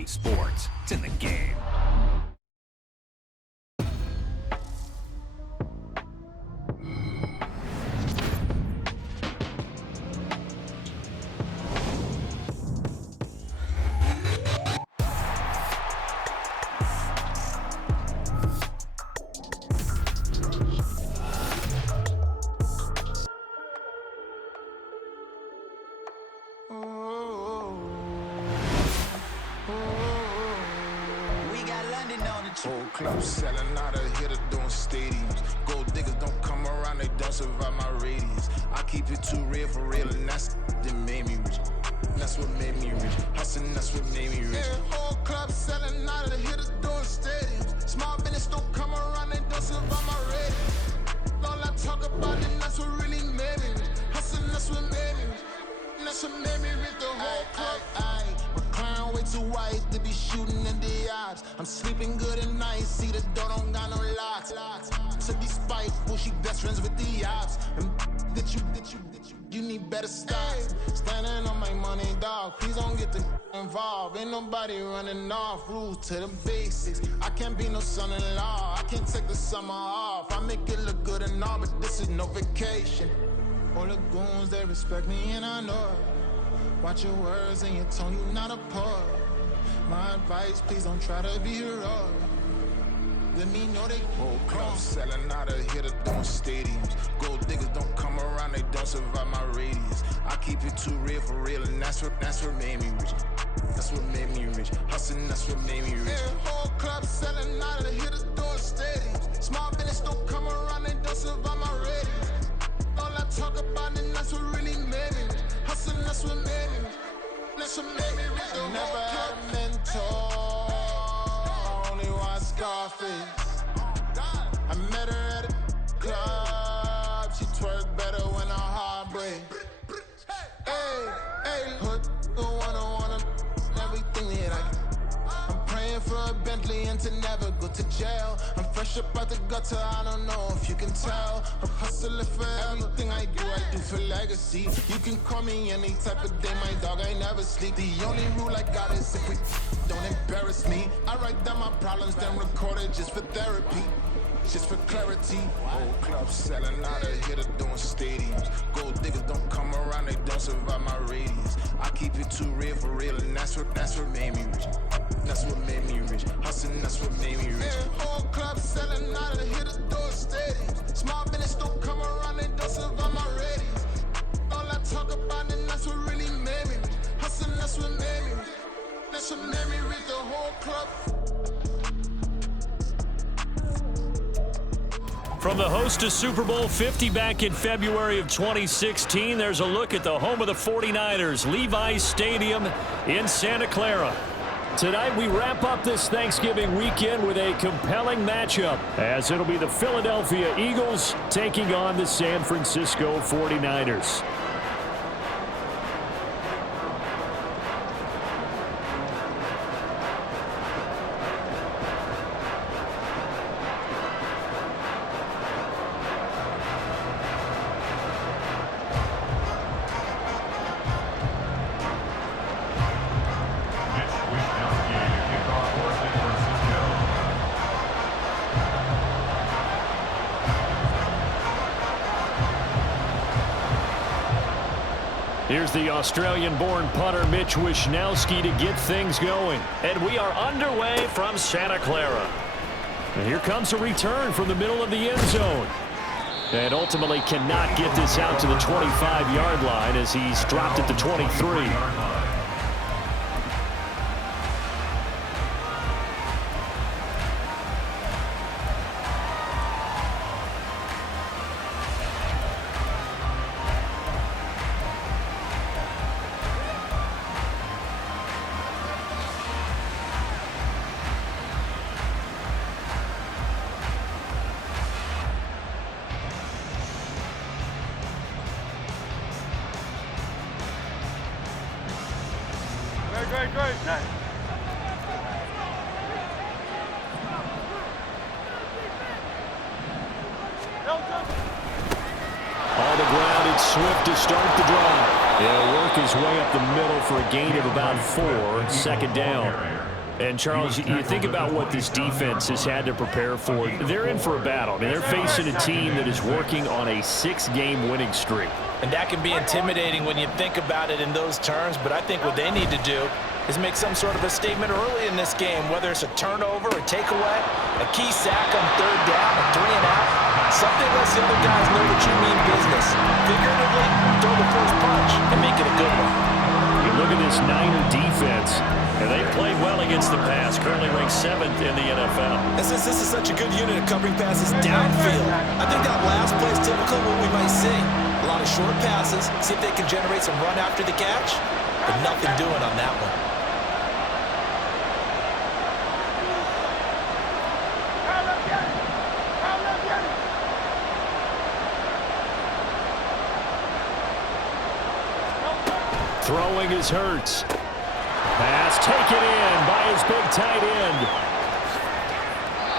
EA Sports. It's in the game. Whole club selling out of hitter doing stadiums. Gold diggers don't come around, they don't survive my radius. I keep it too real for real, and that's that made me rich. That's what made me rich. Hustling, that's what made me rich. Yeah, whole club selling out of hitters doing stadiums. Small business don't come around, they don't survive my radius. All I talk about it, that's what really made me rich. Hustling, that's what made me rich. That's what made me rich. The whole club. McLaren way too white to be shooting in the odds. I'm sleeping good at night, see the door don't got no locks. To be spiteful, she best friends with the ops. And you need better stocks. Standing on my money, dog. Please don't get the involved. Ain't nobody running off. Rules to the basics. I can't be no son-in-law. I can't take the summer off. I make it look good and all, but this is no vacation. All the goons, they respect me and I know it. Watch your words and your tone, you not a poet. My advice, please don't try to be heroic. Let me know they whole club selling out of hitter doing stadiums. Gold diggers don't come around, they don't survive my radius. I keep it too real for real, and that's what made me rich. That's what made me rich. Hustling, that's what made me rich. Yeah, whole club selling out of hitters doing stadiums. Small business don't come around, they don't survive my radius. All I talk about it, that's what really made me rich. Hustling, that's what made me rich. That's what made me rich. I never had a mentor. I only watch Scarface. I met her at a club. She twerk better when her heart breaks. Hey, hood the one I wanna everything that I get. I'm praying for a Bentley and to never go to jail. I'm fresh up out the gutter, I don't know if you can tell. I'm hustling for everything I do for legacy. You can call me any type of day, my dog, I never sleep. The only rule I got is if we don't embarrass me. I write down my problems, then record it just for therapy. Just for clarity. Whole club selling out of hitter doing stadiums. Gold diggers don't come around, they don't survive my radius. I keep it too real for real, and that's what made me rich. That's what made me rich. Hustling, that's what made me rich. Yeah, whole club selling out of hitters doing stadiums. Small business don't come around, they don't survive my radius. All I talk about it, that's what really made me rich. Hustling, that's what made me rich. That's what made me rich. The whole club. From the host to Super Bowl 50 back in February of 2016, there's a look at the home of the 49ers, Levi's Stadium in Santa Clara. Tonight we wrap up this Thanksgiving weekend with a compelling matchup, as it'll be the Philadelphia Eagles taking on the San Francisco 49ers. Here's the Australian-born punter Mitch Wishnowsky to get things going. And we are underway from Santa Clara. And here comes a return from the middle of the end zone. And ultimately cannot get this out to the 25-yard line as he's dropped at the 23. Great. All the ground, it's Swift to start the drive. He'll work his way up the middle for a gain of about 4, second down. And, Charles, you think about what this defense has had to prepare for. They're in for a battle. I mean, they're facing a team that is working on a 6-game winning streak. And that can be intimidating when you think about it in those terms, but I think what they need to do is make some sort of a statement early in this game, whether it's a turnover, a takeaway, a key sack on 3rd down, a 3-and-out, something lets the other guys know that you mean business. Figuratively, throw the first punch and make it a good one. You look at this Niner defense, and they played well against the pass, currently ranked 7th in the NFL. And since this is such a good unit of covering passes downfield, I think that last play is typical of what we might see. A lot of short passes, see if they can generate some run after the catch, but nothing doing on that one. Throwing is Hurts. Pass taken in by his big tight end.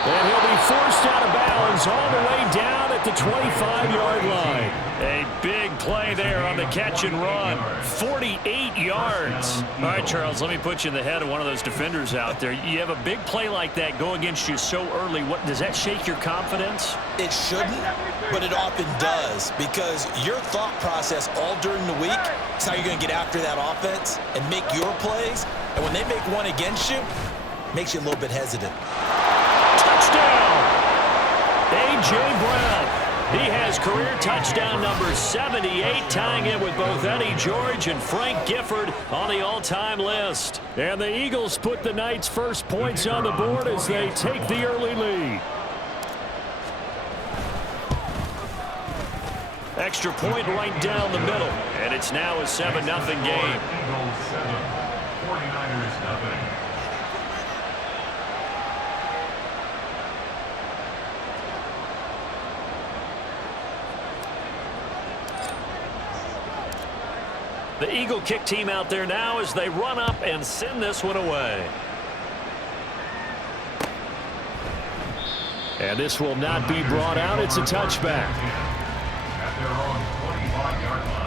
And he'll be forced out of bounds all the way down at the 25-yard line. A big play there on the catch and run. 48 yards. All right, Charles, let me put you in the head of one of those defenders out there. You have a big play like that go against you so early. What does that shake your confidence? It shouldn't, but it often does, because your thought process all during the week is how you're going to get after that offense and make your plays. And when they make one against you, it makes you a little bit hesitant. Touchdown! A.J. Brown. He has career touchdown number 78, tying it with both Eddie George and Frank Gifford on the all-time list. And the Eagles put the Knights' first points on the board as they take the early lead. Extra point right down the middle, and it's now a 7-0 game. Eagles 7, 49ers nothing. The Eagle kick team out there now as they run up and send this one away. And this will not be brought out. It's a touchback. At their own 25-yard line.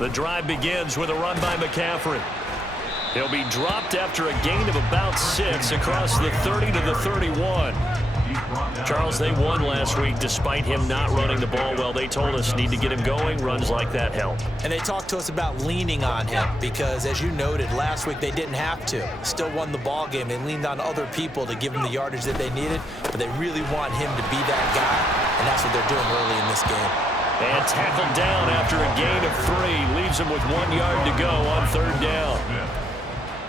The drive begins with a run by McCaffrey. He'll be dropped after a gain of about 6 across the 30 to the 31. Charles, they won last week despite him not running the ball well. They told us need to get him going. Runs like that help. And they talked to us about leaning on him because, as you noted, last week they didn't have to. Still won the ball game. They leaned on other people to give him the yardage that they needed, but they really want him to be that guy, and that's what they're doing early in this game. And tackled down after a gain of 3. Leaves him with 1 yard to go on 3rd down.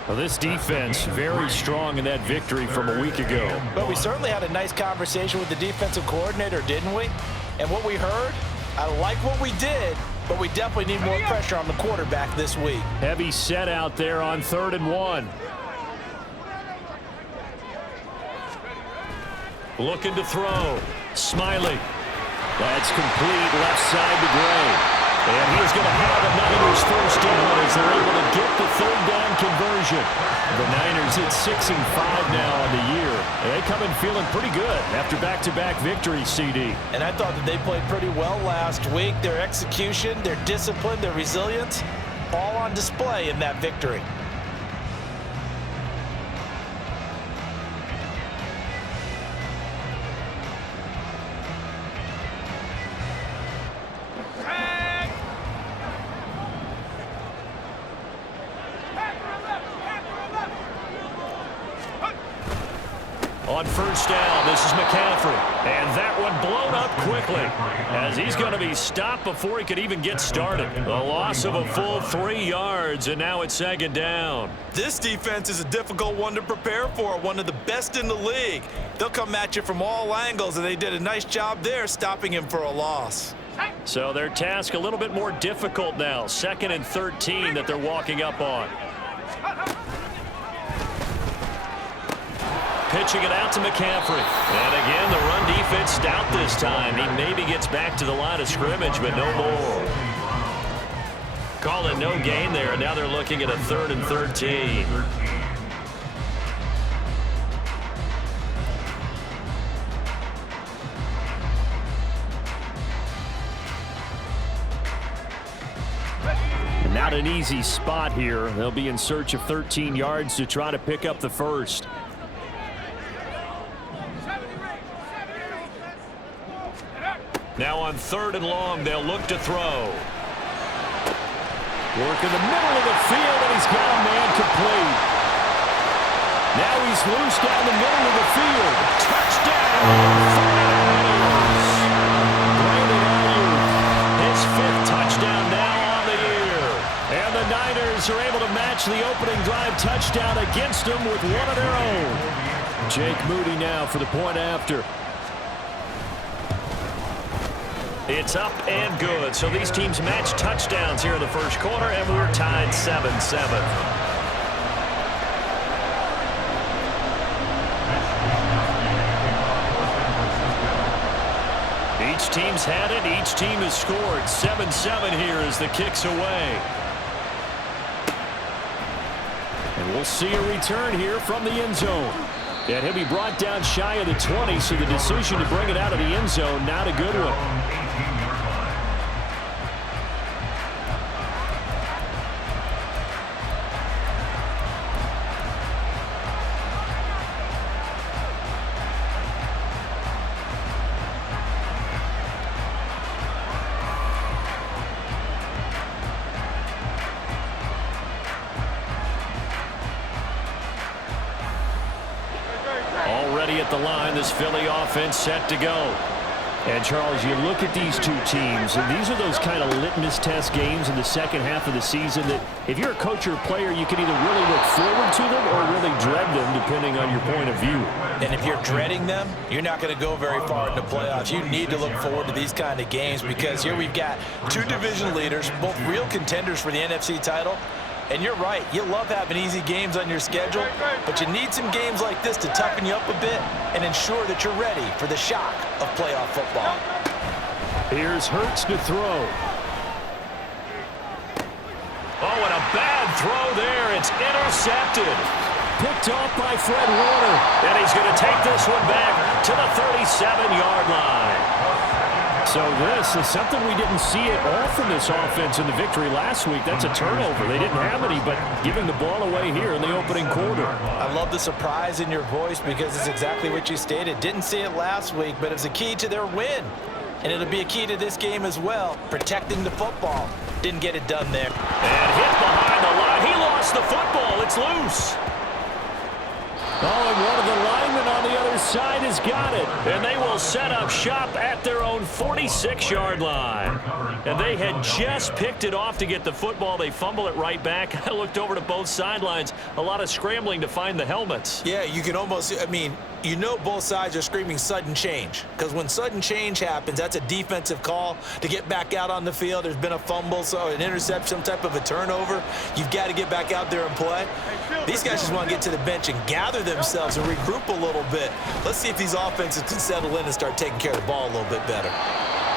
Well, this defense very strong in that victory from a week ago. But we certainly had a nice conversation with the defensive coordinator, didn't we? And what we heard, I like what we did, but we definitely need more pressure on the quarterback this week. Heavy set out there on 3rd and 1. Looking to throw. Smiley. That's complete left side to Gray. And he's going to have a Niners first down as they're able to get the 3rd down conversion. The Niners at 6-5 now on the year. And they come in feeling pretty good after back-to-back victories, CD. And I thought that they played pretty well last week. Their execution, their discipline, their resilience, all on display in that victory. On 1st down, this is McCaffrey. And that one blown up quickly as he's going to be stopped before he could even get started. The loss of a full 3 yards, and now it's 2nd down. This defense is a difficult one to prepare for, one of the best in the league. They'll come at you from all angles, and they did a nice job there stopping him for a loss. So their task a little bit more difficult now. 2nd and 13 that they're walking up on. Pitching it out to McCaffrey. And again, the run defense stout this time. He maybe gets back to the line of scrimmage, but no more. call it no gain there, and now they're looking at a 3rd and 13. Not an easy spot here. They'll be in search of 13 yards to try to pick up the first. Now on 3rd and long, they'll look to throw. Work in the middle of the field, and he's got a man complete. Now he's loose down the middle of the field. Touchdown! His 5th touchdown now. And the Niners are able to match the opening drive touchdown against them with one of their own. Jake Moody now for the point after. It's up and good. So these teams match touchdowns here in the first quarter, and we're tied 7-7. Each team's had it. Each team has scored. 7-7 here as the kick's away. And we'll see a return here from the end zone. And he'll be brought down shy of the 20, so the decision to bring it out of the end zone, not a good one. Already at the line, this Philly offense set to go. And, Charles, you look at these two teams, and these are those kind of litmus test games in the second half of the season that if you're a coach or a player, you can either really look forward to them or really dread them, depending on your point of view. And if you're dreading them, you're not going to go very far in the playoffs. You need to look forward to these kind of games because here we've got two division leaders, both real contenders for the NFC title. And you're right, you love having easy games on your schedule, but you need some games like this to toughen you up a bit and ensure that you're ready for the shock of playoff football. Here's Hurts to throw. Oh, and a bad throw there. It's intercepted. Picked off by Fred Warner. And he's going to take this one back to the 37-yard line. So this is something we didn't see at all from this offense in the victory last week. That's a turnover. They didn't have any, but giving the ball away here in the opening quarter. I love the surprise in your voice because it's exactly what you stated. Didn't see it last week, but it was a key to their win. And it'll be a key to this game as well, protecting the football. Didn't get it done there. And hit behind the line. He lost the football. It's loose. Oh, and one of the linemen on the other side has got it. And they will set up shop at their own 46-yard line. And they had just picked it off to get the football. They fumble it right back. I looked over to both sidelines. A lot of scrambling to find the helmets. Yeah, you can almost, you know both sides are screaming sudden change. Because when sudden change happens, that's a defensive call to get back out on the field. There's been a fumble, so an interception, some type of a turnover. You've got to get back out there and play. These guys just want to get to the bench and gather themselves and regroup a little bit. Let's see if these offenses can settle in and start taking care of the ball a little bit better.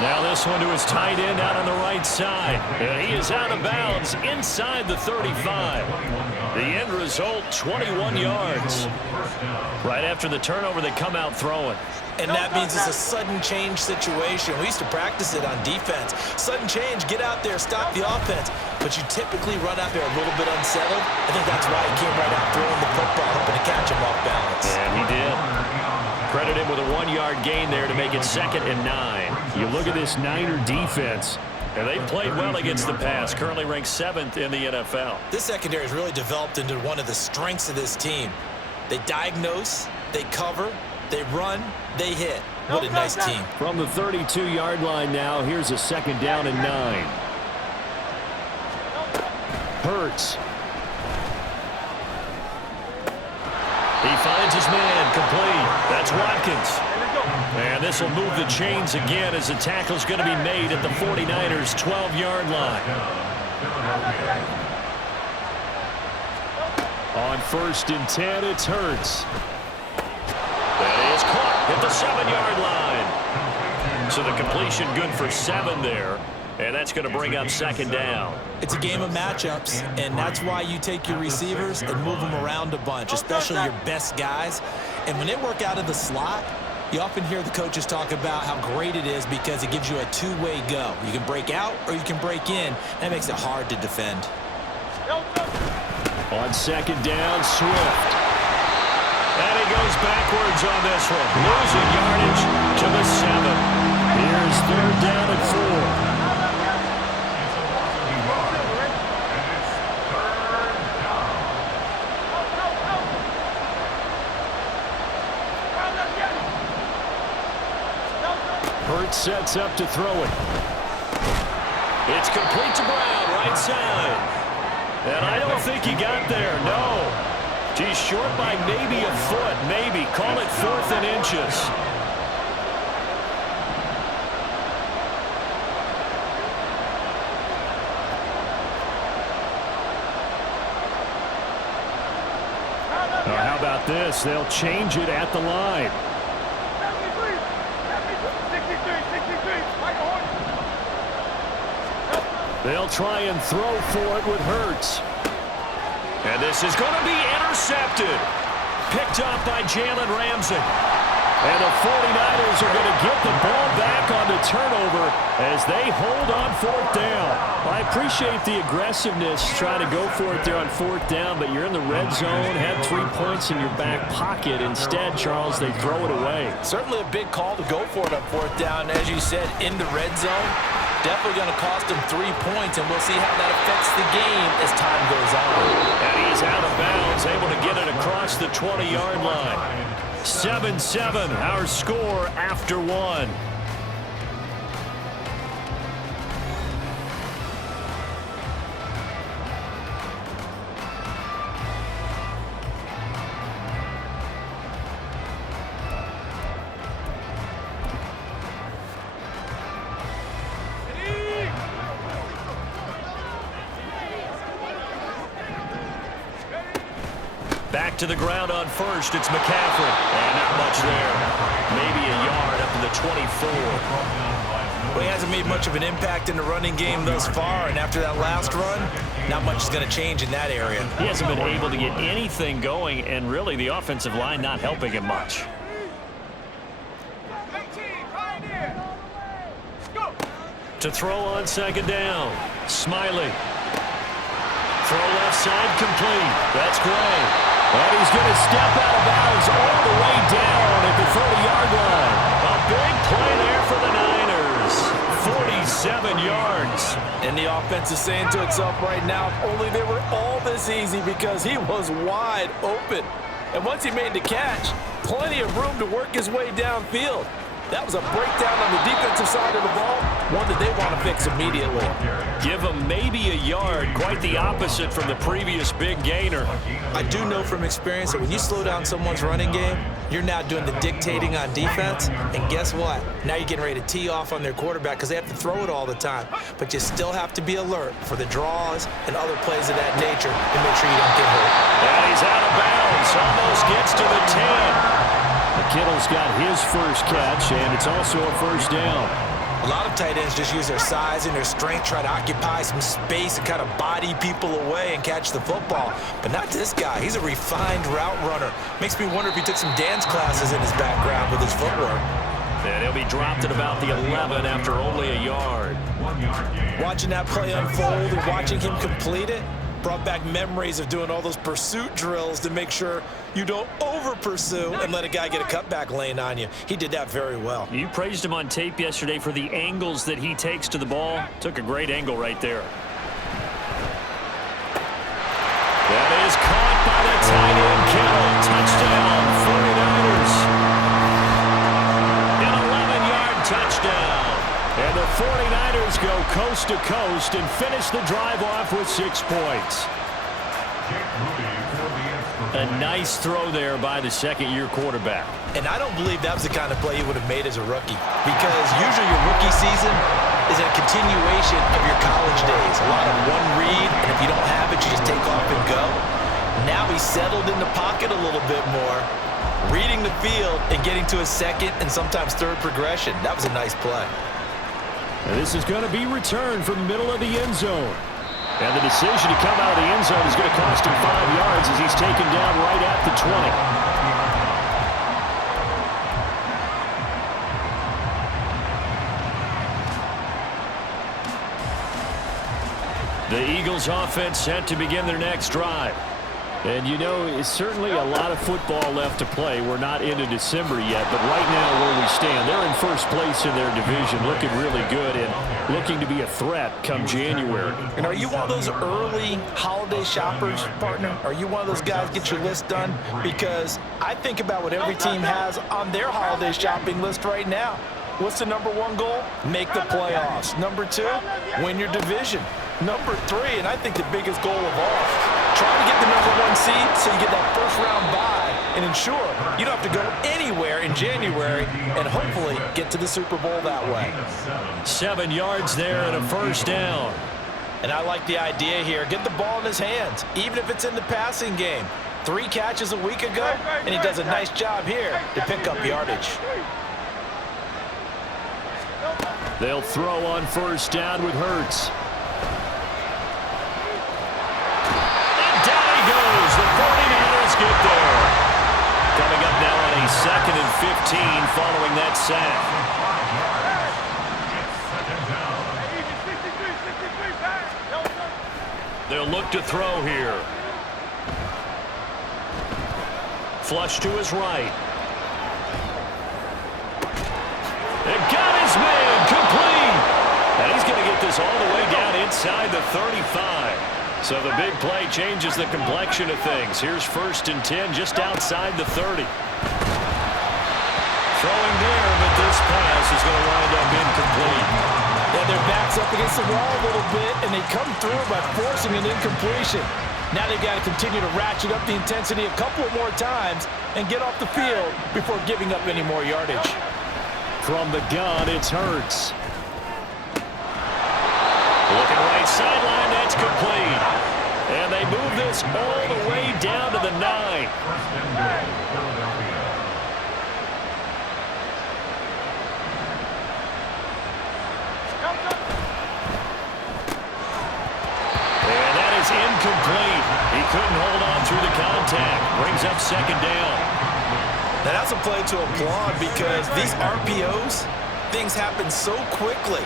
Now this one to his tight end out on the right side. And he is out of bounds inside the 35. The end result, 21 yards. Right after the turnover, they come out throwing. And that means it's a sudden change situation. We used to practice it on defense. Sudden change, get out there, stop the offense. But you typically run out there a little bit unsettled. I think that's why he came right out throwing the football, hoping to catch him off balance. And he did. Credit him with a 1-yard gain there to make it 2nd and 9. You look at this Niner defense, and they played well against the pass, currently ranked 7th in the NFL. This secondary has really developed into one of the strengths of this team. They diagnose, they cover, they run, they hit. What a nice team. From the 32-yard line now, here's a 2nd down and 9. Hurts. He finds his man complete. That's Watkins. And this will move the chains again as the tackle's going to be made at the 49ers' 12-yard line. On 1st and 10, it's Hurts. That is caught at the 7-yard line. So the completion good for 7 there. And that's going to bring up second down. It's a game of matchups, and that's why you take your receivers and move them around a bunch, especially your best guys. And when they work out of the slot, you often hear the coaches talk about how great it is because it gives you a two-way go. You can break out or you can break in. That makes it hard to defend. On second down, Swift. And he goes backwards on this one, losing yardage to the 7. Here's third down and 4. Hurts sets up to throw it. It's complete to Brown, right side. And I don't think he got there, no. He's short by maybe a foot, maybe. Call it 4th and inches. How about this? They'll change it at the line. They'll try and throw for it with Hurts. And this is going to be intercepted. Picked up by Jalen Ramsey. And the 49ers are going to get the ball back on the turnover as they hold on 4th down. I appreciate the aggressiveness trying to go for it there on 4th down, but you're in the red zone, had 3 points in your back pocket. Instead, Charles, they throw it away. Certainly a big call to go for it on 4th down. As you said, in the red zone. Definitely going to cost him 3 points, and we'll see how that affects the game as time goes on. And he's out of bounds, able to get it across the 20-yard line. 7-7, our score after 1. Back to the ground on first. It's McCaffrey. And not much there. Maybe a yard up to the 24. Well, he hasn't made much of an impact in the running game thus far, and after that last run, not much is going to change in that area. He hasn't been able to get anything going, and really the offensive line not helping him much. To throw on second down. Smiley. Throw left side complete. That's Gray. And he's going to step out of bounds all the way down at the 30-yard line. A big play there for the Niners. 47 yards. And the offense is saying to itself right now, if only they were all this easy, because he was wide open. And once he made the catch, plenty of room to work his way downfield. That was a breakdown on the defensive side of the ball, one that they want to fix immediately. Give him maybe a yard, quite the opposite from the previous big gainer. I do know from experience that when you slow down someone's running game, you're now doing the dictating on defense, and guess what? Now you're getting ready to tee off on their quarterback because they have to throw it all the time. But you still have to be alert for the draws and other plays of that nature and make sure you don't get hurt. And he's out of bounds, almost gets to the 10. Kittle's got his first catch, and it's also a first down. A lot of tight ends just use their size and their strength, try to occupy some space and kind of body people away and catch the football. But not this guy. He's a refined route runner. Makes me wonder if he took some dance classes in his background with his footwork. And he'll be dropped at about the 11 after only a yard. Watching that play unfold and watching him complete it brought back memories of doing all those pursuit drills to make sure you don't over-pursue and let a guy get a cutback lane on you. He did that very well. You praised him on tape yesterday for the angles that he takes to the ball. Took a great angle right there. That is caught by the tight end, Kittle. Touchdown, 49ers. An 11-yard touchdown. And the 49ers go coast to coast and finish the drive off with 6 points. A nice throw there by the second-year quarterback. And I don't believe that was the kind of play he would have made as a rookie, because usually your rookie season is a continuation of your college days. A lot of one read, and if you don't have it, you just take off and go. Now he's settled in the pocket a little bit more, reading the field and getting to his second and sometimes third progression. That was a nice play. And this is going to be returned from the middle of the end zone. And the decision to come out of the end zone is going to cost him 5 yards as he's taken down right at the 20. The Eagles offense set to begin their next drive. And you know, it's certainly a lot of football left to play. We're not into December yet, but right now where we stand, they're in first place in their division, looking really good and looking to be a threat come January. And are you one of those early holiday shoppers, partner? Are you one of those guys get your list done? Because I think about what every team has on their holiday shopping list right now. What's the number 1 goal? Make the playoffs. Number 2, win your division. Number 3, and I think the biggest goal of all, try to get the number 1 seed so you get that first-round bye and ensure you don't have to go anywhere in January and hopefully get to the Super Bowl that way. 7 yards there and a first down. And I like the idea here. Get the ball in his hands, even if it's in the passing game. 3 catches a week ago, and he does a nice job here to pick up yardage. They'll throw on first down with Hurts. The 49ers get there. Coming up now on a 2nd and 15 following that sack. They'll look to throw here. Flush to his right. And got his man complete. And he's going to get this all the way down inside the 35. So the big play changes the complexion of things. Here's 1st and 10 just outside the 30. Throwing there, but this pass is going to wind up incomplete. Yeah, their back's up against the wall a little bit, and they come through by forcing an incompletion. Now they've got to continue to ratchet up the intensity a couple of more times and get off the field before giving up any more yardage. From the gun, it's Hurts. Looking right sideline, that's complete. And they move this all the way down to the 9. And that is incomplete. He couldn't hold on through the contact. Brings up 2nd down. Now that's a play to applaud because these RPOs, things happen so quickly.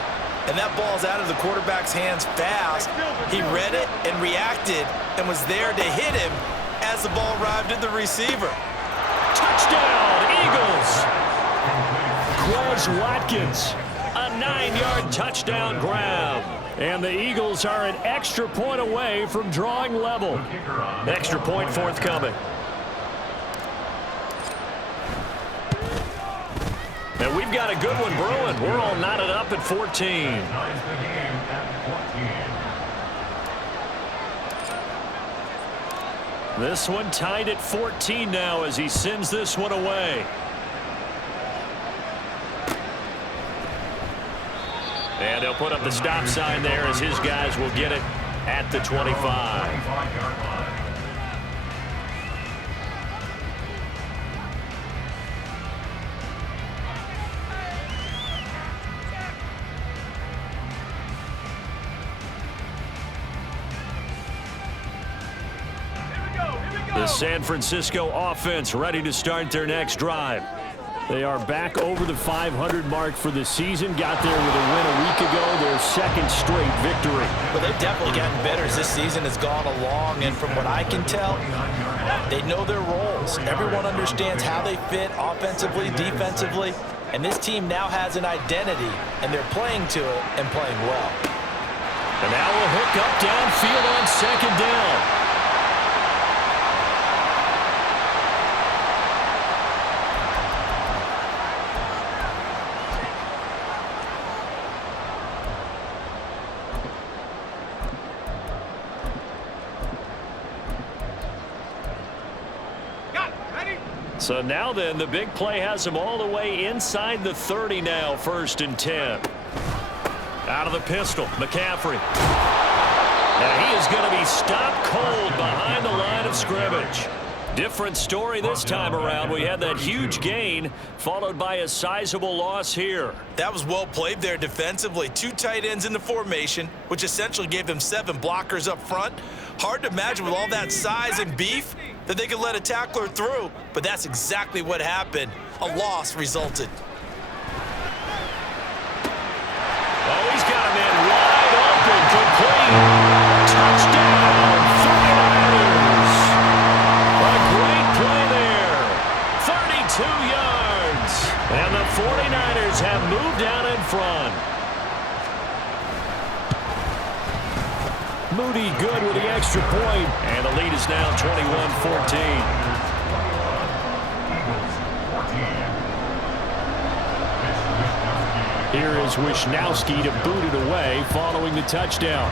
And that ball's out of the quarterback's hands fast. He read it and reacted and was there to hit him as the ball arrived at the receiver. Touchdown, Eagles! Quez Watkins, a 9-yard touchdown grab. And the Eagles are an extra point away from drawing level. Extra point forthcoming. And we've got a good one brewing. We're all knotted up at 14. This one tied at 14 now as he sends this one away. And they'll put up the stop sign there as his guys will get it at the 25. The San Francisco offense ready to start their next drive. They are back over the 500 mark for the season. Got there with a win a week ago, their 2nd straight victory. Well, they've definitely gotten better as this season has gone along, and from what I can tell, they know their roles. Everyone understands how they fit offensively, defensively, and this team now has an identity, and they're playing to it and playing well. And now we'll hook up downfield on 2nd down. So now then, the big play has him all the way inside the 30 now, 1st and 10. Out of the pistol, McCaffrey. And he is going to be stopped cold behind the line of scrimmage. Different story this time around. We had that huge gain followed by a sizable loss here. That was well played there defensively. 2 tight ends in the formation, which essentially gave them 7 blockers up front. Hard to imagine with all that size and beef that they could let a tackler through, but that's exactly what happened. A loss resulted. Oh, he's got a man wide open, complete. Touchdown, 49ers. A great play there. 32 yards. And the 49ers have moved out in front. Moody good with the extra point. And the lead is now 21-14. Here is Wisnowski to boot it away following the touchdown.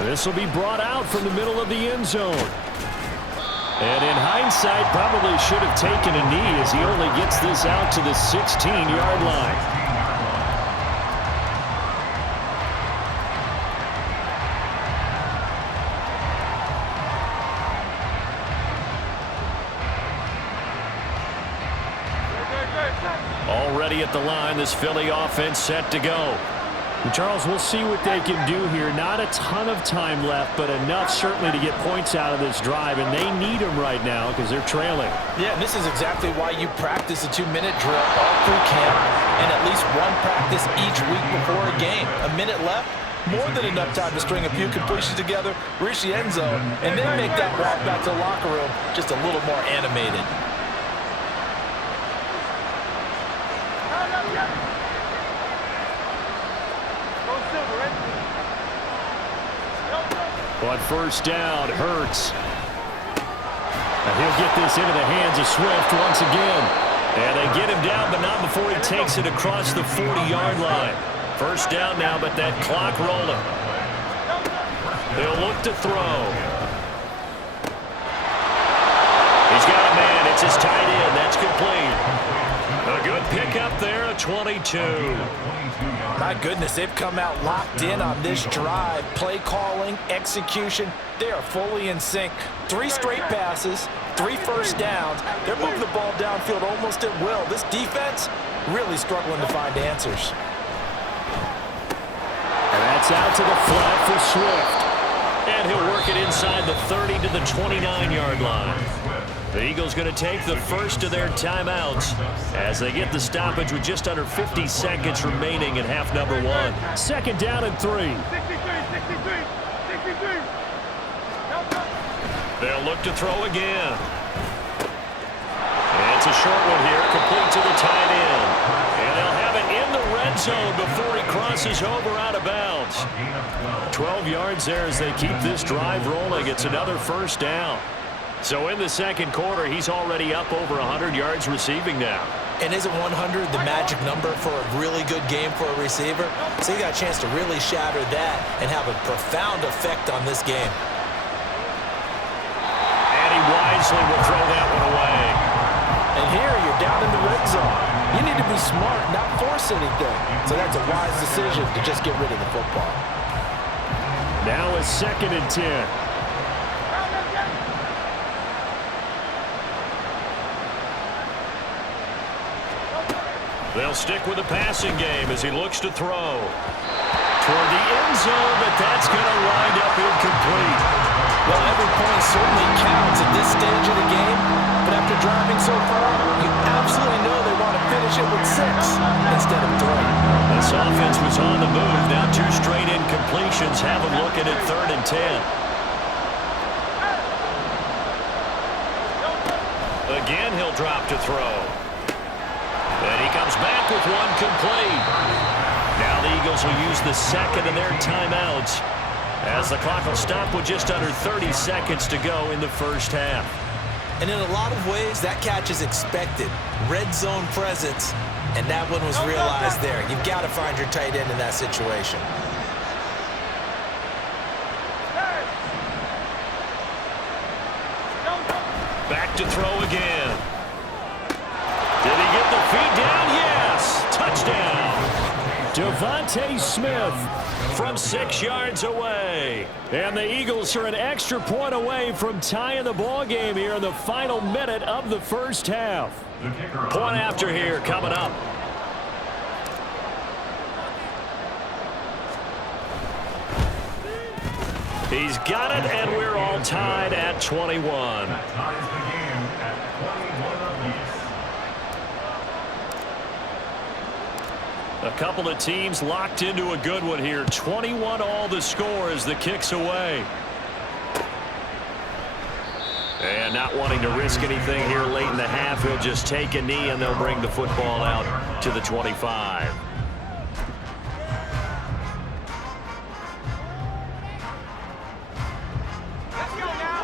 This will be brought out from the middle of the end zone. And in hindsight, probably should have taken a knee as he only gets this out to the 16-yard line. Already at the line, this Philly offense set to go. And Charles, we'll see what they can do here. Not a ton of time left, but enough certainly to get points out of this drive, and they need them right now because they're trailing. Yeah, and this is exactly why you practice a 2-minute drill all through camp and at least one practice each week before a game. A minute left, more than enough time to string a few completions together, reach the end zone, and then make that walk back to the locker room just a little more animated. On first down, Hurts. And he'll get this into the hands of Swift once again. And they get him down, but not before he takes it across the 40-yard line. First down now, but that clock rolling. They'll look to throw. He's got a man. It's his tight end. That's complete. A good pickup there, a 22. My goodness, they've come out locked in on this drive. Play calling, execution, they are fully in sync. 3 straight passes, 3 first downs. They're moving the ball downfield almost at will. This defense really struggling to find answers. And that's out to the flat for Swift. And he'll work it inside the 30 to the 29-yard line. The Eagles going to take the first of their timeouts as they get the stoppage with just under 50 seconds remaining in half number 1. Second down and 3. They'll look to throw again. And it's a short one here, complete to the tight end. And they'll have it in the red zone before he crosses over out of bounds. 12 yards there as they keep this drive rolling. It's another first down. So in the second quarter, he's already up over 100 yards receiving now. And isn't 100 the magic number for a really good game for a receiver? So he got a chance to really shatter that and have a profound effect on this game. And he wisely will throw that one away. And here you're down in the red zone. You need to be smart, not force anything. So that's a wise decision to just get rid of the football. Now it's 2nd and 10. They'll stick with the passing game as he looks to throw. Toward the end zone, but that's going to wind up incomplete. Well, every point certainly counts at this stage of the game, but after driving so far, you absolutely know they want to finish it with 6 instead of 3. This offense was on the move. Now 2 straight incompletions have them looking at 3rd and 10. Again, he'll drop to throw. And he comes back with one complete. Now the Eagles will use the second of their timeouts as the clock will stop with just under 30 seconds to go in the first half. And in a lot of ways, that catch is expected. Red zone presence, and that one was realized there. You've got to find your tight end in that situation. Back to throw again. Did he get the feet down? Yes. Touchdown. Devontae Smith from 6 yards away. And the Eagles are an extra point away from tying the ball game here in the final minute of the first half. Point after here coming up. He's got it, and we're all tied at 21. That ties the game at 21 apiece. A couple of teams locked into a good one here. 21 all the score as the kick's away. And not wanting to risk anything here late in the half, he'll just take a knee, and they'll bring the football out to the 25.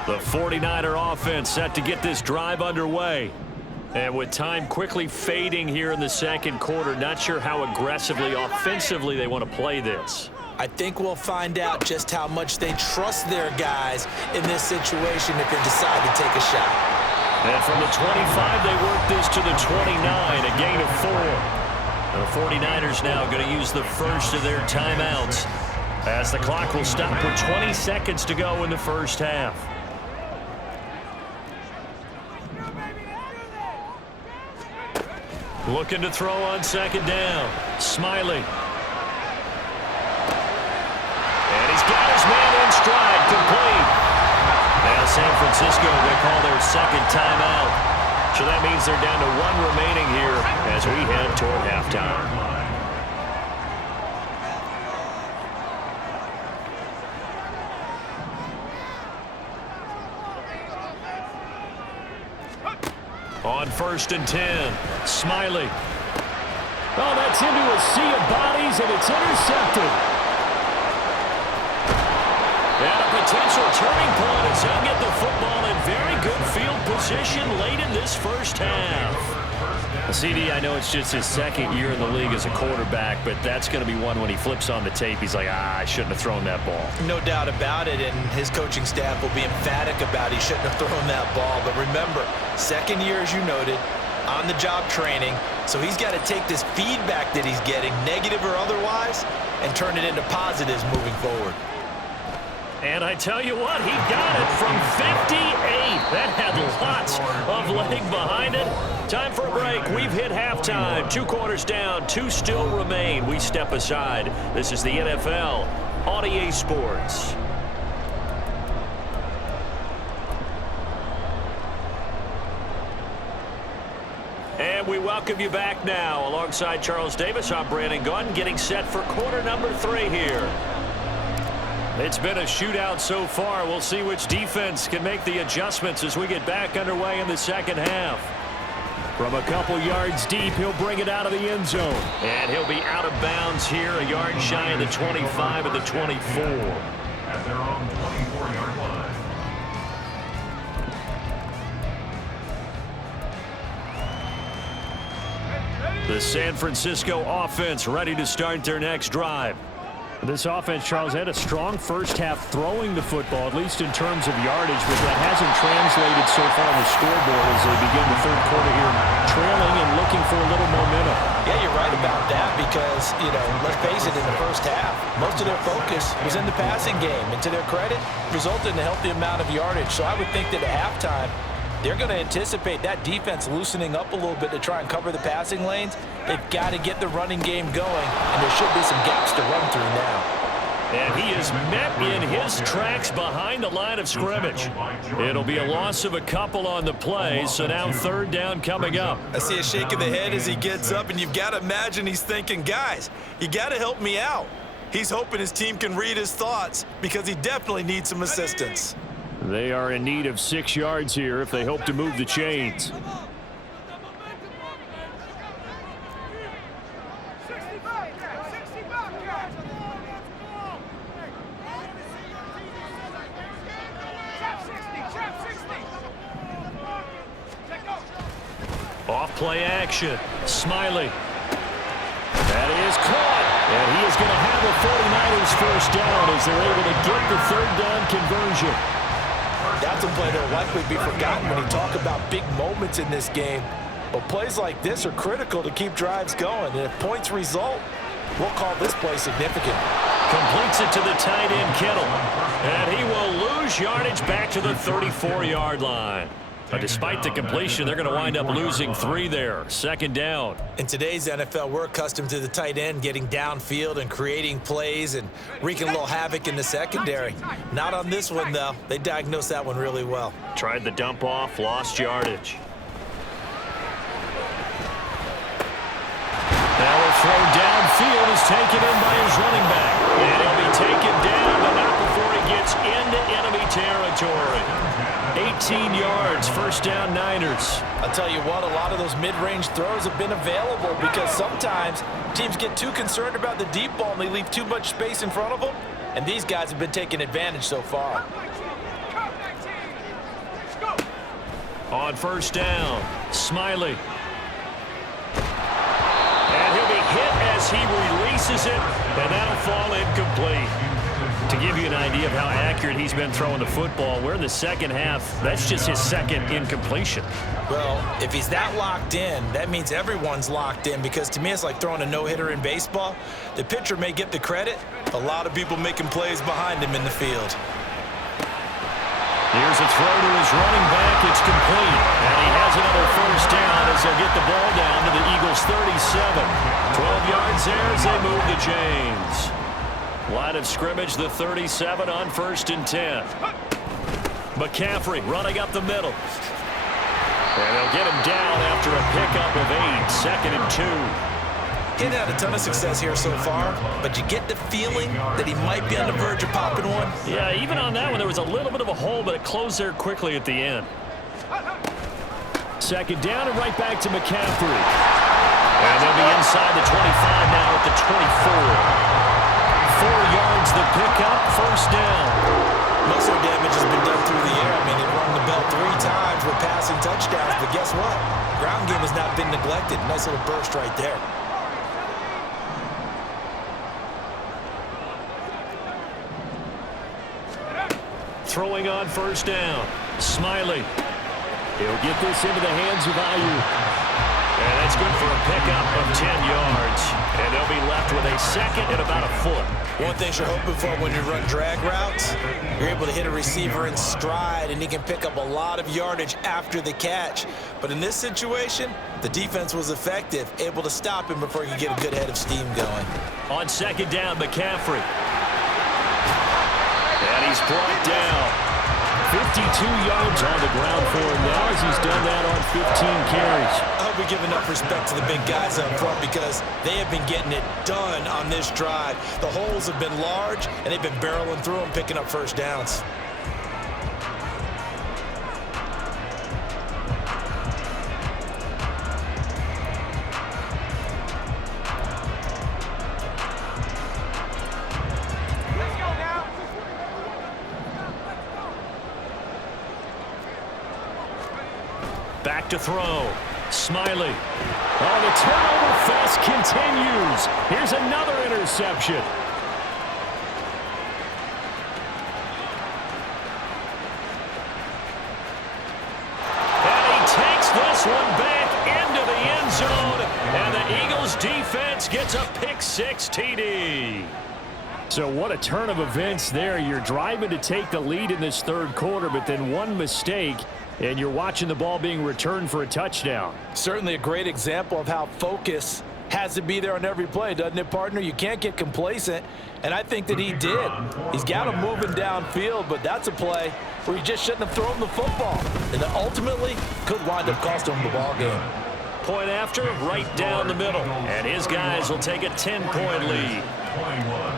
The 49er offense set to get this drive underway. And with time quickly fading here in the second quarter, not sure how aggressively, offensively they want to play this. I think we'll find out just how much they trust their guys in this situation if they decide to take a shot. And from the 25, they work this to the 29, a gain of 4. The 49ers now going to use the first of their timeouts as the clock will stop with 20 seconds to go in the first half. Looking to throw on second down. Smiley. And he's got his man in stride, complete. Now San Francisco will call their second timeout. So that means they're down to 1 remaining here as we head toward halftime. On 1st and 10, Smiley. Oh, that's into a sea of bodies, and it's intercepted. And a potential turning point as he'll get the football in very good field position late in this first half. CD, I know it's just his second year in the league as a quarterback, but that's going to be one when he flips on the tape. He's like, I shouldn't have thrown that ball. No doubt about it, and his coaching staff will be emphatic about he shouldn't have thrown that ball. But remember, second year, as you noted, on-the-job training, so he's got to take this feedback that he's getting, negative or otherwise, and turn it into positives moving forward. And I tell you what, he got it from 58. That had lots of leg behind it. Time for a break. We've hit halftime. 2 quarters down, 2 still remain. We step aside. This is the NFL on EA Sports. And we welcome you back now. Alongside Charles Davis, I'm Brandon Gunn, getting set for quarter number 3 here. It's been a shootout so far. We'll see which defense can make the adjustments as we get back underway in the second half. From a couple yards deep, he'll bring it out of the end zone. And he'll be out of bounds here, a yard shy of the 25 and the 24. At their own 24-yard line. The San Francisco offense ready to start their next drive. This offense, Charles, had a strong first half throwing the football, at least in terms of yardage, but that hasn't translated so far on the scoreboard as they begin the third quarter here, trailing and looking for a little momentum. Yeah, you're right about that because, let's face it, in the first half, most of their focus was in the passing game. And to their credit, resulted in a healthy amount of yardage. So I would think that at halftime, they're going to anticipate that defense loosening up a little bit to try and cover the passing lanes. They've got to get the running game going, and there should be some gaps to run through now. And he is met in his tracks behind the line of scrimmage. It'll be a loss of a couple on the play, so now third down coming up. I see a shake of the head as he gets up, and you've got to imagine he's thinking, guys, you got to help me out. He's hoping his team can read his thoughts because he definitely needs some assistance. They are in need of 6 yards here if they hope to move the chains. Off play action. Smiley. That is caught. And he is going to have the 49ers first down as they're able to get the third down conversion. That's a play that will likely be forgotten when you talk about big moments in this game. But plays like this are critical to keep drives going. And if points result, We'll call this play significant. Completes it to the tight end, Kittle. And he will lose yardage back to the 34-yard line. But despite the completion, they're going to wind up losing 3 there. Second down. In today's NFL, we're accustomed to the tight end getting downfield and creating plays and wreaking a little havoc in the secondary. Not on this one, though. They diagnosed that one really well. Tried the dump off, lost yardage. Now a throw downfield is taken in by his running back. And he'll be taken down, but not before he gets into enemy territory. 18 yards, first down Niners. I'll tell you what, a lot of those mid-range throws have been available because sometimes teams get too concerned about the deep ball and they leave too much space in front of them. And these guys have been taking advantage so far. On first down, Smiley. And he'll be hit as he releases it, and that'll fall incomplete. To give you an idea of how accurate he's been throwing the football, we're in the second half. That's just his second incompletion. Well, if he's that locked in, that means everyone's locked in, because to me it's like throwing a no-hitter in baseball. The pitcher may get the credit, a lot of people making plays behind him in the field. Here's a throw to his running back. It's complete. And he has another first down as they'll get the ball down to the Eagles' 37. 12 yards there as they move the chains. Line of scrimmage, the 37 on first and 10. McCaffrey running up the middle. And they'll get him down after a pickup of 8. Second and 2. He's had a ton of success here so far, but you get the feeling that he might be on the verge of popping one. Yeah, even on that one, there was a little bit of a hole, but it closed there quickly at the end. Second down and right back to McCaffrey. And they'll be inside the 25 now at the 24. 4 yards the pickup, first down. Most of the damage has been done through the air. I mean, they've rung the bell 3 times with passing touchdowns, but guess what? Ground game has not been neglected. Nice little burst right there. Throwing on first down. Smiley. He'll get this into the hands of Ayuk. And that's good for a pickup of 10 yards. And they'll be left with a second and about a foot. One thing you're hoping for when you run drag routes, you're able to hit a receiver in stride, and he can pick up a lot of yardage after the catch. But in this situation, the defense was effective, able to stop him before he could get a good head of steam going. On second down, McCaffrey. And he's brought down. 52 yards on the ground for him now as he's done that on 15 carries. I hope we give enough respect to the big guys up front, because they have been getting it done on this drive. The holes have been large, and they've been barreling through them, picking up first downs. Back to throw. Smiley. Oh, the turnover fest continues. Here's another interception. And he takes this one back into the end zone. And the Eagles defense gets a pick-6 TD. So what a turn of events there. You're driving to take the lead in this third quarter, but then one mistake, and you're watching the ball being returned for a touchdown. Certainly a great example of how focus has to be there on every play, doesn't it, partner? You can't get complacent, and I think that he did. He's got him moving downfield, but that's a play where you just shouldn't have thrown the football, and that ultimately could wind up costing him the ball game. Point after, right down the middle, and his guys will take a 10-point lead. 21.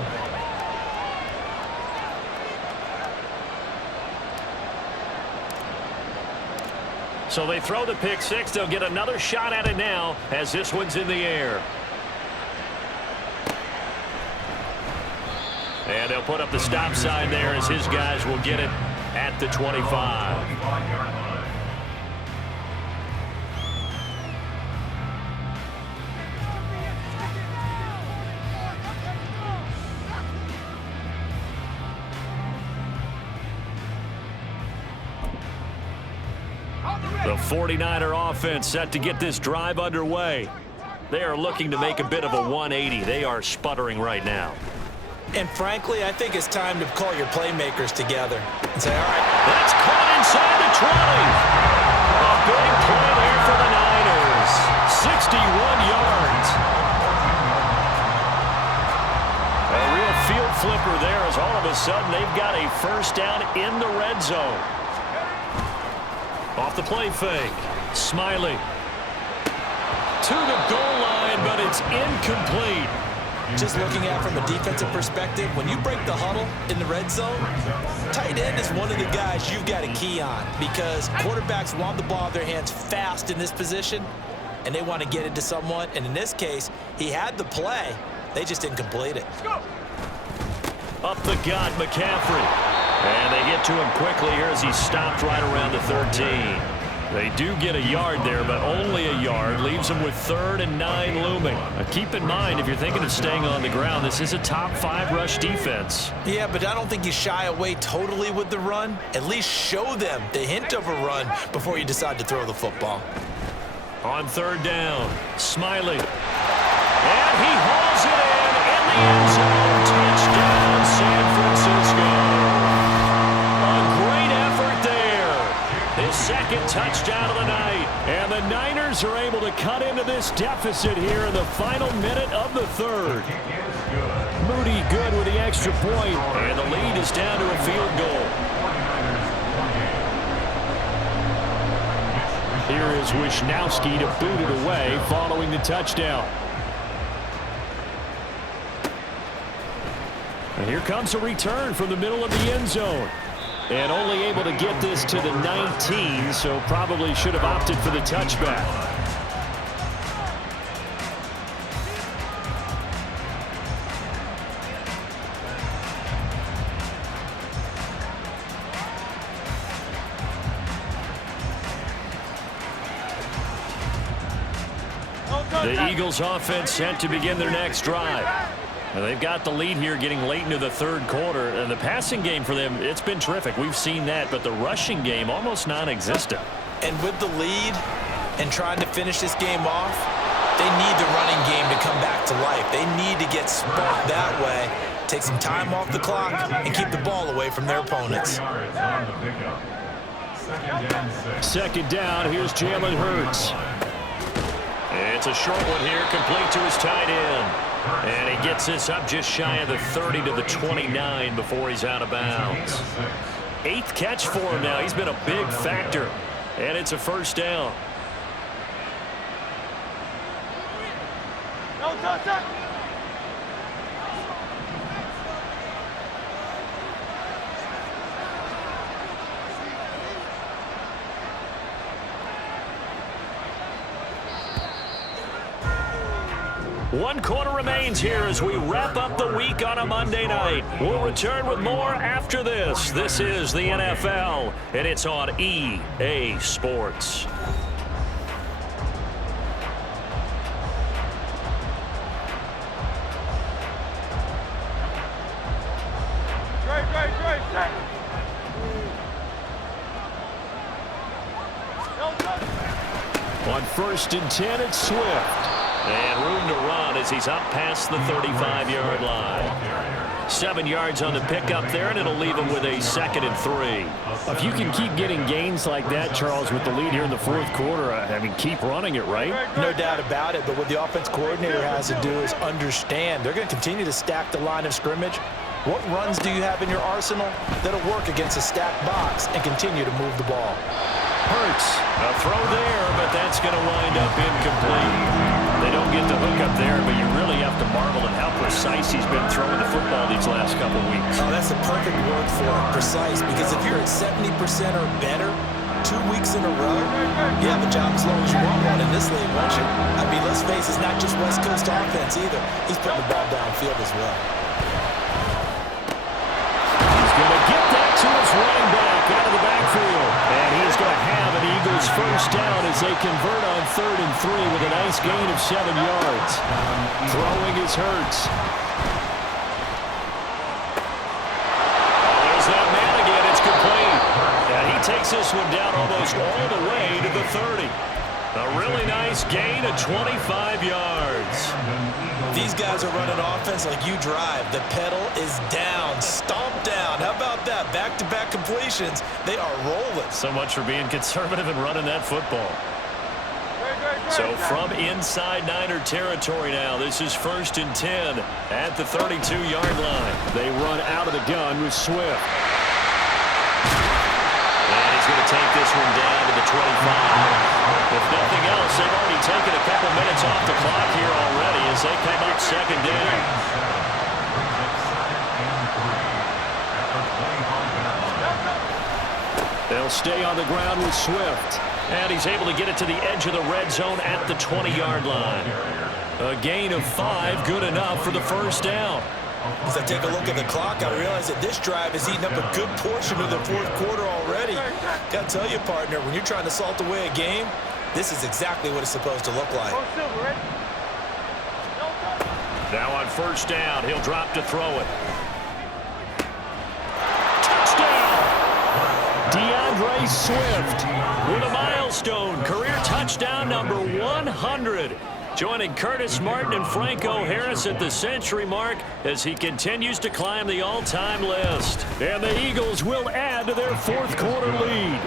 So they throw the pick-6. They'll get another shot at it now as this one's in the air. And they'll put up the stop sign there as his guys will get it at the 25. The 49er offense set to get this drive underway. They are looking to make a bit of a 180. They are sputtering right now. And frankly, I think it's time to call your playmakers together and say, all right. That's caught inside the 20. A big play there for the Niners. 61 yards. A real field flipper there as all of a sudden they've got a first down in the red zone. Off the play fake. Smiley. To the goal line, but it's incomplete. Just looking at it from a defensive perspective, when you break the huddle in the red zone, tight end is one of the guys you've got to key on because quarterbacks want the ball in their hands fast in this position, and they want to get it to someone. And in this case, he had the play. They just didn't complete it. Up the gut, McCaffrey. And they get to him quickly here as he stopped right around the 13. They do get a yard there, but only a yard. Leaves them with 3rd and 9 looming. Now keep in mind, if you're thinking of staying on the ground, this is a top 5 rush defense. Yeah, but I don't think you shy away totally with the run. At least show them the hint of a run before you decide to throw the football. On 3rd down, Smiley. And he hauls it in the end zone. Touchdown, San Francisco. A great effort there. His second touchdown of the night. And the Niners are able to cut into this deficit here in the final minute of the 3rd. Moody good with the extra point, and the lead is down to a field goal. Here is Wisnowski to boot it away following the touchdown. And here comes a return from the middle of the end zone. And only able to get this to the 19, so probably should have opted for the touchback. The Eagles offense set to begin their next drive. Now they've got the lead here getting late into the 3rd quarter. And the passing game for them, it's been terrific. We've seen that, but the rushing game almost non-existent. And with the lead and trying to finish this game off, they need the running game to come back to life. They need to get sparked that way, take some time off the clock, and keep the ball away from their opponents. 2nd down, here's Jalen Hurts. It's a short one here, complete to his tight end. And he gets this up just shy of the 30 to the 29 before he's out of bounds. 8th catch for him now. He's been a big factor. And it's a first down. One quarter remains here as we wrap up the week on a Monday night. We'll return with more after this. This is the NFL, and it's on EA Sports. On 1st and 10, it's Swift. And room to run as he's up past the 35-yard line. 7 yards on the pickup there, and it'll leave him with a 2nd and 3. If you can keep getting gains like that, Charles, with the lead here in the 4th quarter, I mean, keep running it, right? No doubt about it, but what the offense coordinator has to do is understand they're going to continue to stack the line of scrimmage. What runs do you have in your arsenal that'll work against a stacked box and continue to move the ball? Hurts. A throw there, but that's going to wind up incomplete. They don't get the hook up there, but you really have to marvel at how precise he's been throwing the football these last couple weeks. Oh, that's the perfect word for it, precise, because if you're at 70% or better 2 weeks in a row, you have a job as long as you want one in this league, won't you? I mean, let's face it, it's not just West Coast offense either. He's putting the ball downfield as well. He's going to get that to his running back out of the backfield. And he's going to have an Eagles first down as they convert on 3rd and 3 with a nice gain of 7 yards. Throwing is Hurts. There's that man again. It's complete. And he takes this one down almost all the way to the 30. A really nice gain of 25 yards. These guys are running offense like you drive. The pedal is down, stomp down. How about that? Back-to-back completions. They are rolling. So much for being conservative and running that football. So from inside Niner territory now, this is 1st and 10 at the 32-yard line. They run out of the gun with Swift. And he's going to take this one down to the 25. If nothing else, they've already taken a couple minutes off the clock here already as they come up 2nd down. They'll stay on the ground with Swift. And he's able to get it to the edge of the red zone at the 20-yard line. A gain of 5, good enough for the 1st down. As I take a look at the clock, I realize that this drive has eaten up a good portion of the 4th quarter already. Got to tell you, partner, when you're trying to salt away a game, this is exactly what it's supposed to look like. Now on 1st down, he'll drop to throw it. Touchdown! DeAndre Swift with a milestone career touchdown number 100. Joining Curtis Martin and Franco Harris at the century mark as he continues to climb the all-time list. And the Eagles will add to their 4th quarter lead.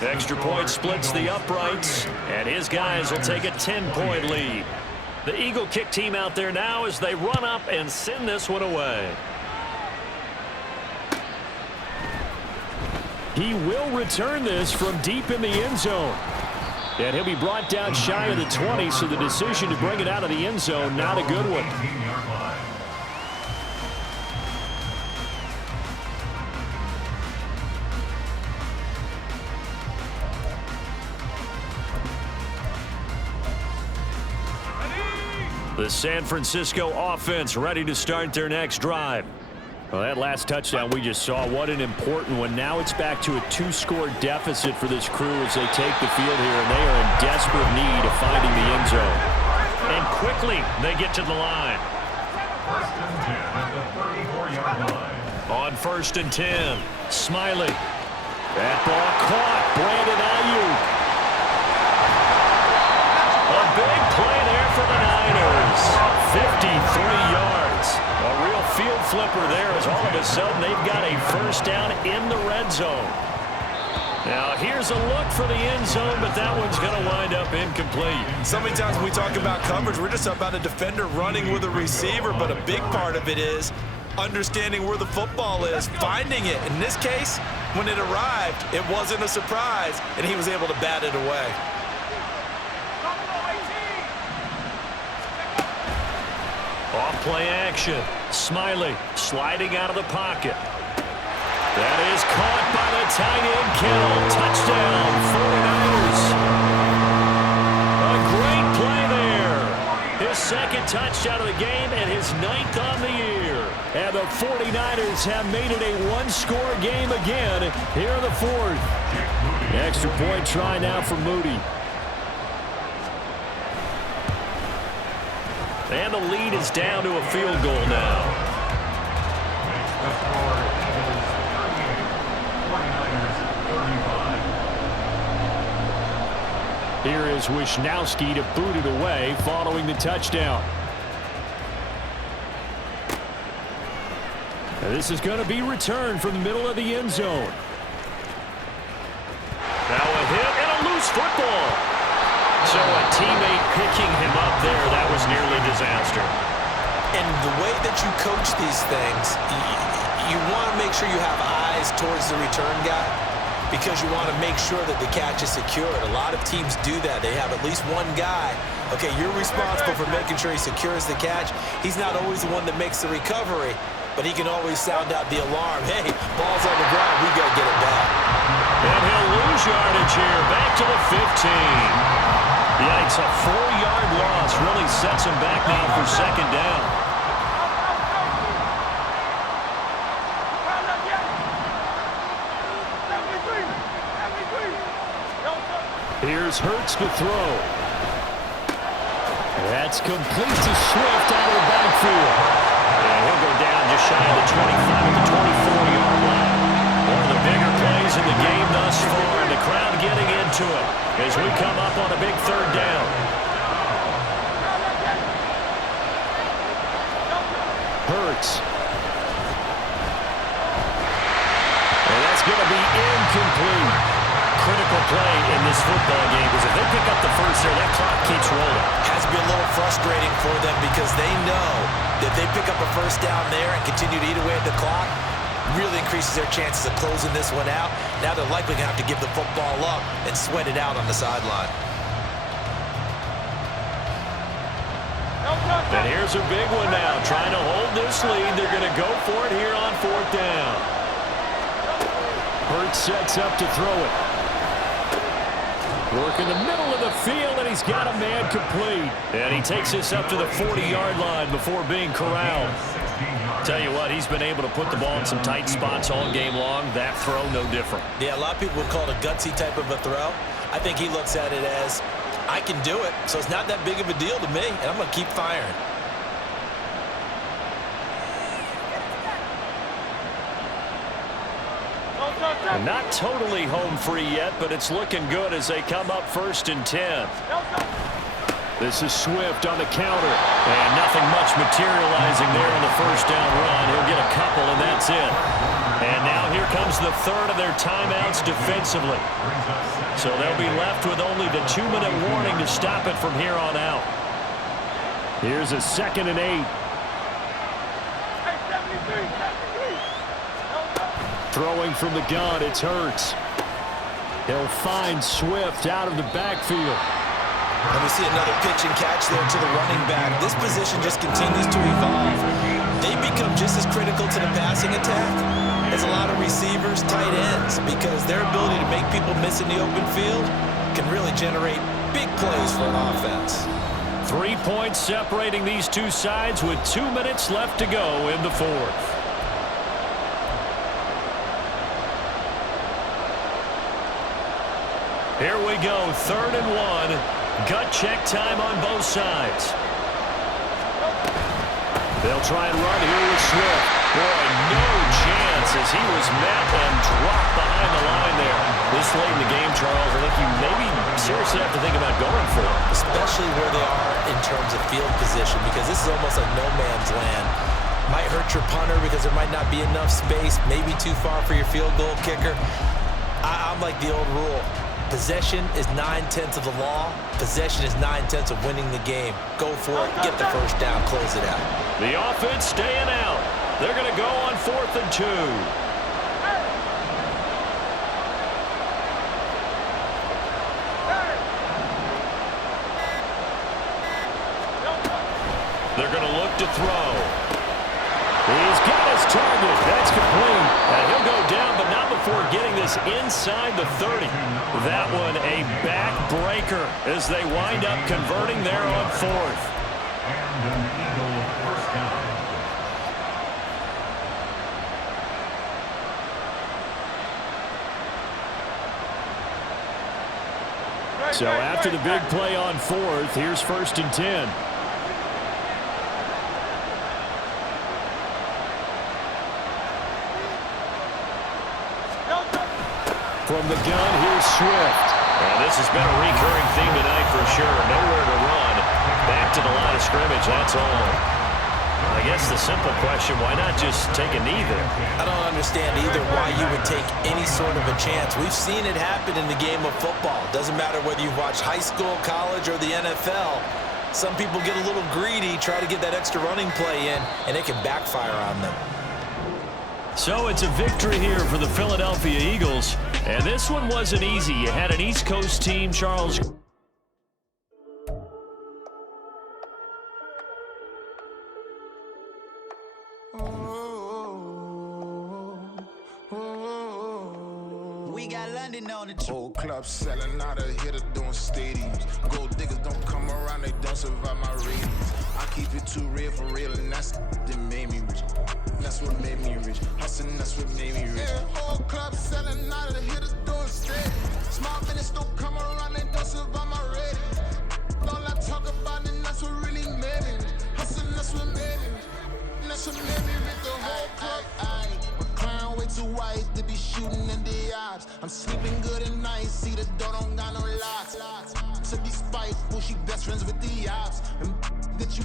Extra point splits the uprights, and his guys will take a 10-point lead. The Eagle kick team out there now as they run up and send this one away. He will return this from deep in the end zone. And he'll be brought down shy of the 20, so the decision to bring it out of the end zone, not a good one. The San Francisco offense ready to start their next drive. Well, that last touchdown we just saw, what an important one. Now it's back to a 2-score deficit for this crew as they take the field here, and they are in desperate need of finding the end zone. And quickly, they get to the line. 1st and 10 at the 34-yard line. On 1st and 10, Smiley. That ball caught. Brandon Ayuk. A big play there for the Niners. 53 yards. A real field flipper there as all of a sudden they've got a 1st down in the red zone. Now here's a look for the end zone, but that one's going to wind up incomplete. So many times when we talk about coverage, we're just about a defender running with a receiver, but a big part of it is understanding where the football is, finding it. In this case, when it arrived, it wasn't a surprise, and he was able to bat it away. Off play action. Smiley sliding out of the pocket. That is caught by the tight end, Kittle. Touchdown, 49ers. A great play there. His 2nd touchdown of the game and his 9th on the year. And the 49ers have made it a 1-score game again here in the 4th. Extra point try now for Moody. And the lead is down to a field goal now. The score is 38. 49ers 35. Here is Wisnowski to boot it away following the touchdown. And this is going to be returned from the middle of the end zone. Now a hit and a loose football. So a teammate picking him up there, that was nearly disaster. And the way that you coach these things, you want to make sure you have eyes towards the return guy because you want to make sure that the catch is secured. A lot of teams do that. They have at least one guy. Okay, you're responsible for making sure he secures the catch. He's not always the one that makes the recovery, but he can always sound out the alarm. Hey, ball's on the ground. We got to get it back. And he'll lose yardage here. Back to the 15. Yikes, a 4-yard loss really sets him back now for 2nd down. Here's Hurts to throw. That's complete to Swift out of the backfield. And he'll go down just shy of the 25 at the 24-yard line. One of the bigger plays in the game thus far, and the crowd getting into it. as we come up on a big third down. Hurts. And that's going to be incomplete. Critical play in this football game because if they pick up the first there, that clock keeps rolling. Has to be a little frustrating for them because they know that if they pick up a first down there and continue to eat away at the clock, really increases their chances of closing this one out. Now they're likely going to have to give the football up and sweat it out on the sideline. And here's a big one now. Trying to hold this lead. They're going to go for it here on fourth down. Hurts sets up to throw it. Work in the middle of the field, and he's got a man complete. And he takes this up to the 40-yard line before being corralled. Tell you what, he's been able to put the ball in some tight spots all game long. That throw, no different. Yeah, a lot of people would call it a gutsy type of a throw. I think he looks at it as, I can do it, so it's not that big of a deal to me, and I'm going to keep firing. And not totally home free yet, but it's looking good as they come up 1st and 10. This is Swift on the counter. And nothing much materializing there on the first down run. He'll get a couple, and that's it. And now here comes the third of their timeouts defensively. So they'll be left with only the 2-minute warning to stop it from here on out. Here's a 2nd and 8. Throwing from the gun, it's Hurts. He'll find Swift out of the backfield. And we see another pitch and catch there to the running back. This position just continues to evolve. They become just as critical to the passing attack as a lot of receivers, tight ends, because their ability to make people miss in the open field can really generate big plays for an offense. 3 points separating these two sides with 2 minutes left to go in the fourth. Here we go, 3rd and 1. Gut check time on both sides. They'll try and run here with Swift. Boy, no chance as he was met and dropped behind the line there. This late in the game, Charles, I think you maybe seriously have to think about going for it. Especially where they are in terms of field position, because this is almost like no man's land. Might hurt your punter because there might not be enough space, maybe too far for your field goal kicker. I'm like the old rule. Possession is 9/10 of the law. Possession is 9/10 of winning the game. Go for it, get the first down, close it out. The offense staying out. They're going to go on 4th and 2. They're going to look to throw. He's got his target. That's complete. And he'll go down, but not before getting this inside the 30. That one a backbreaker as they wind up converting there on 4th. And an Eagle first down. So after the big play on 4th, here's 1st and 10. From the gun, here's Swift. And this has been a recurring theme tonight for sure. Nowhere to run. Back to the line of scrimmage, that's all. I guess the simple question, why not just take a knee there? I don't understand either why you would take any sort of a chance. We've seen it happen in the game of football. Doesn't matter whether you've watched high school, college, or the NFL. Some people get a little greedy, try to get that extra running play in, and it can backfire on them. So it's a victory here for the Philadelphia Eagles. And this one wasn't easy. You had an East Coast team, Charles. We got London on the whole club selling out of hitter doing stadiums. Gold diggers don't come around, they don't survive my ratings. I keep it too real for real, and that's that made me rich. That's what made me rich. Hustling, that's what made me rich. Yeah, whole club selling out of hitters doing stadiums. Small business don't come around, they don't survive my ratings. All I talk about, and that's what really made me rich. Hustling, that's what made me rich. That's what made me rich. The whole club. Crown way too white to be shooting in the odds. I'm sleeping good at night, see the door don't got no locks. rifle, she best friends with the ops. And get you.